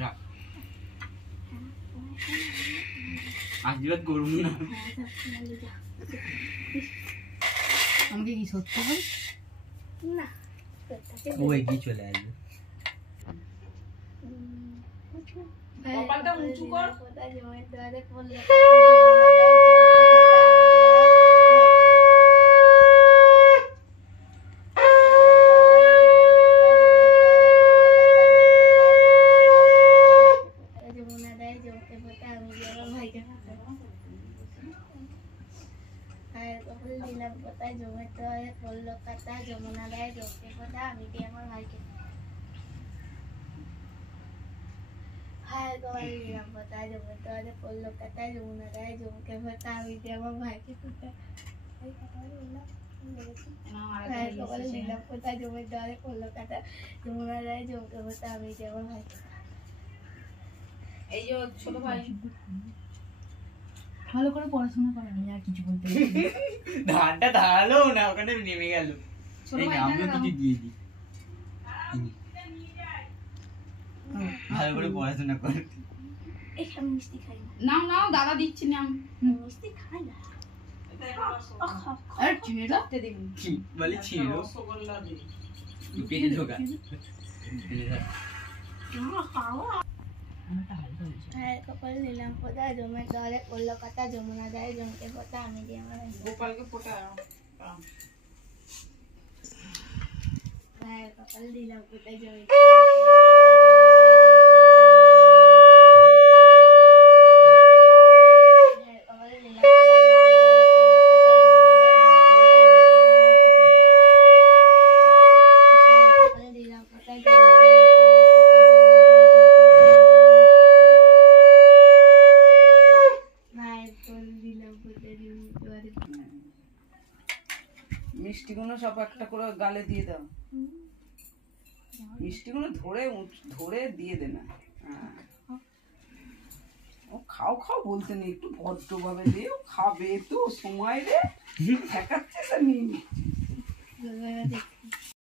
রাখ আশীর্বাদ করুন না আমাকে কি সত্যি বল না ও এগিয়ে চলে আসবে কপালটা উঁচু কর দিলাম কোথায় জমিতে পড়লো কাটা যমুনা দেয় জমতে কোথা আমি দিয়ে আমার ভাইকে হায় তোমার দিলাম কোথায় জমিতে পড়লো কাটা যমুনা দেয় জমকে কোথা আমি দিয়ে আমার ভাইকে কোথা দিলাম কোথায় জমিতে পড়লো কাটা যমুনা দেয় জমকে কোথা আমি দিয়ে আমার ভাইকে এই যে ছোট ভাই ভালো করে পড়াশোনা করে আমি আর কিছু বলতে ধানটা ধারালো না ওখানে নেমে গেল আমিও কিছু দিয়ে দিই ভালো করে পড়াশোনা কর এই আমি মিষ্টি খাই নাও নাও দাদা দিচ্ছি না মিষ্টি খাই না আর চিনি রাখতে দিবি কি বলে ছিল পেটে ঢোকা কপাল নিলাম কোথায় জমে দরে পড়লো কথা যমুনা দেয় জমকে কোথা আমি দিয়ে আমার গোপালকে ফোটা কপাল দিলাম কোথায় জমে মিষ্টিগুলো সব একটা করে গালে দিয়ে দাও মিষ্টিগুলো ধরে ধরে দিয়ে দে না ও খাও খাও বলতে নেই একটু ভদ্রভাবে দে ও খাবে তো সময় রে ঠেকাচ্ছে নিয়ে